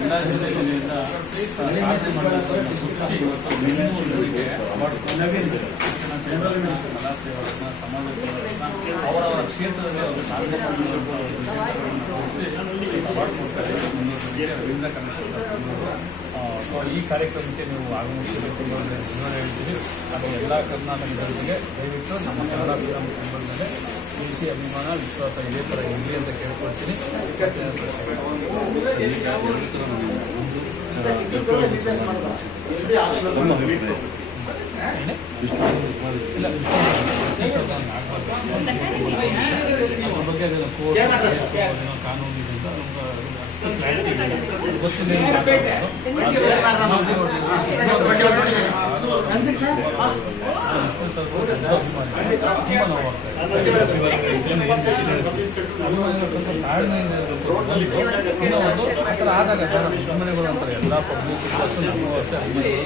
ಎಲ್ಲ ಜಿಲ್ಲೆಗಳಿಂದ ಸಾಧನೆ ಮಾಡಿದಂಥ ಇವತ್ತು ಅವಾರ್ಡ್ ಸಮಾಜ ಸೇವಕರನ್ನ ಅವರವರ ಕ್ಷೇತ್ರದಲ್ಲಿ ಮಾಡಿದಂಥ ಅವಾರ್ಡ್ ಕೊಡ್ತಾರೆ ಮುನ್ನೂರು ರವೀಂದ್ರ ಕರ್ನಾಟಕ ಸೊ ಈ ಕಾರ್ಯಕ್ರಮಕ್ಕೆ ನೀವು ಆಗಮಿಸಬೇಕು ಧನ್ಯವಾದ ಹೇಳ್ತೀವಿ ಅದು ಎಲ್ಲ ಕರ್ನಾಟಕದವರಿಗೆ ದಯವಿಟ್ಟು ನಮ್ಮ ಕನ್ನಡ ಫಿಲಂ ಸಂಬಂಧ ಮೇಲೆ ತಿಳಿಸಿ ಅಭಿಮಾನ ವಿಶ್ವಾಸ ಇದೇ ಥರ ಇರಲಿ ಅಂತ ಕೇಳ್ಕೊಳ್ತೀನಿ? ಇಲ್ಲ ಬಗ್ಗೆ ಅದೆಲ್ಲ ಕೋರ್ಟ್ ಏನೋ ಕಾನೂನು ಇದೆ ಅಂತ ನಮ್ಗೆ ಕ್ಲಾರಿಟಿ ಇದೆ. ಗೊತ್ತಿಲ್ಲ ಏನು ಮಾತಾಡೋದು. ತುಂಬ ಥರ ಆದಾಗ ಸರ್ ಅಂತಾರೆ ಎಲ್ಲ ಪಬ್ಲಿಕ್ ನಮ್ಮ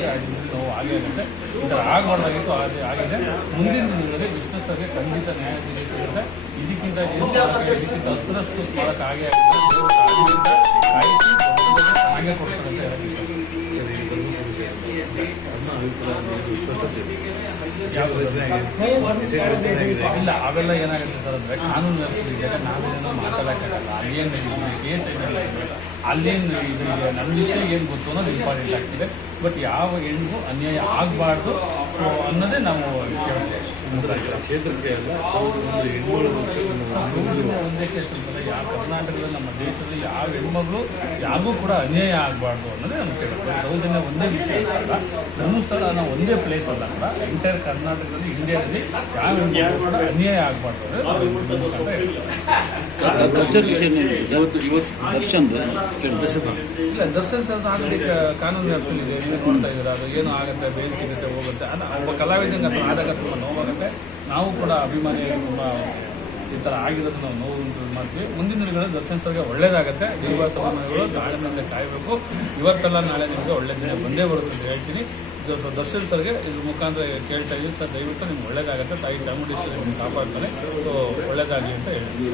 ಆಗಿದ್ದು ನೋವು ಆಗೇ ಆಗುತ್ತೆ ಈ ಥರ ಆಗಿದೆ ಮುಂದಿನ ದಿನಗಳಲ್ಲಿ ವಿಷ್ಣು ಸರ್ಗೆ ಖಂಡಿತ ನ್ಯಾಯ ಸಿಗುತ್ತೆ ಇದಕ್ಕಿಂತ ಇದಕ್ಕಿಂತ ಹತ್ತರಷ್ಟು ಸ್ಮಾರಕ ಆಗೇ ಆಗುತ್ತೆ ಹಾಗೆ ಕೊಡ್ತಾರೆ. ಇಲ್ಲ ಅವೆಲ್ಲ ಏನಾಗುತ್ತೆ ಸರ್ ಅಂದ್ರೆ ಕಾನೂನು ವ್ಯವಸ್ಥೆ ಇದೆ. ನಾವೇನೋ ಮಾತಾಡಕ್ಕಾಗಲ್ಲ ಅಲ್ಲೇನು ಕೇಸ್ ಏನಿಲ್ಲ ಅಲ್ಲೇನು ಇದರಿಗೆ ನಮ್ಮ ವಿಷಯ ಏನು ಗೊತ್ತು ಅನ್ನೋದು ಇಂಪಾರ್ಟೆಂಟ್ ಆಗ್ತಿದೆ ಬಟ್ ಯಾವ ಹೆಣ್ಣು ಅನ್ಯಾಯ ಆಗಬಾರ್ದು ಸೊ ಅನ್ನೋದೇ ನಾವು ಕೇಳ್ತೇವೆ ಕ್ಷೇತ್ರಕ್ಕೆ ಅಲ್ಲ ಒಂದೇ ಯಾವ ಕರ್ನಾಟಕದಲ್ಲಿ ನಮ್ಮ ದೇಶದಲ್ಲಿ ಯಾವ ಹೆಣ್ಮಗಳು ಯಾರಿಗೂ ಕೂಡ ಅನ್ಯಾಯ ಆಗಬಾರ್ದು ಅನ್ನೋದೇ ನಾನು ಕೇಳ್ತೇವೆ ಸೌಜನ್ಯ ಒಂದೇ ವಿಷಯ ಅಲ್ಲ. ಧರ್ಮಸ್ಥಳ ಅನ್ನೋ ಒಂದೇ ಪ್ಲೇಸ್ ಅಲ್ಲ ಕೂಡ. ಎಂಟೈರ್ ಕರ್ನಾಟಕದಲ್ಲಿ ಇಂಡಿಯಾದಲ್ಲಿ ಯಾವ ಇಂಡಿಯಾ ಕೂಡ ಅನ್ಯಾಯ ಆಗಬಾರ್ದು. ದರ್ಶನ್ ವಿಷಯ ಇವತ್ತು ಇವತ್ತು ದರ್ಶನ್ ಇಲ್ಲ ದರ್ಶನ್ ಸರ್ ಆಲ್ರೆಡಿ ಕಾನೂನು ಅರ್ಥಿದೆ ಏನು ಮಾಡ್ತಾ ಇದ್ದೀರಾ? ಅದು ಏನು ಆಗುತ್ತೆ? ಬೇಲ್ ಸಿಗುತ್ತೆ ಹೋಗುತ್ತೆ. ಅದು ಒಬ್ಬ ಕಲಾವಿದಂಗೆ ಅದು ಆದಾಗ ತುಂಬ ನೋವಾಗುತ್ತೆ. ನಾವು ಕೂಡ ಅಭಿಮಾನಿ ತುಂಬ ಈ ಥರ ಆಗಿರೋದು ನಾವು ನೋವು ಉಂಟು ಮಾಡ್ತೀವಿ ಮುಂದಿನ ದಿನಗಳಲ್ಲಿ ದರ್ಶನ್ ಸರ್ಗೆ ಒಳ್ಳೇದಾಗುತ್ತೆ ಶ್ರೀನಿವಾಸ ನಾಳೆ ಮುಂದೆ ಕಾಯಬೇಕು ಇವತ್ತಲ್ಲ ನಾಳೆ ನಿಮಗೆ ಒಳ್ಳೆ ದಿನ ಬಂದೇ ಬರುತ್ತೆ ಅಂತ ಹೇಳ್ತೀನಿ ದರ್ಶನ್ ಸರ್ಗೆ ಇದ್ರ ಮುಖಾಂತರ ಕೇಳ್ತಾ ಇದ್ದೀವಿ ಸರ್ ದಯವಿಟ್ಟು ನಿಮ್ಗೆ ಒಳ್ಳೇದಾಗುತ್ತೆ ತಾಯಿ ಚಾಮುಂಡೇಶ್ವರಿ ನಿಮ್ಗೆ ಕಾಪಾಡ್ತಾನೆ ಸೊ ಒಳ್ಳೇದಾಗಲಿ ಅಂತ ಹೇಳ್ತೀನಿ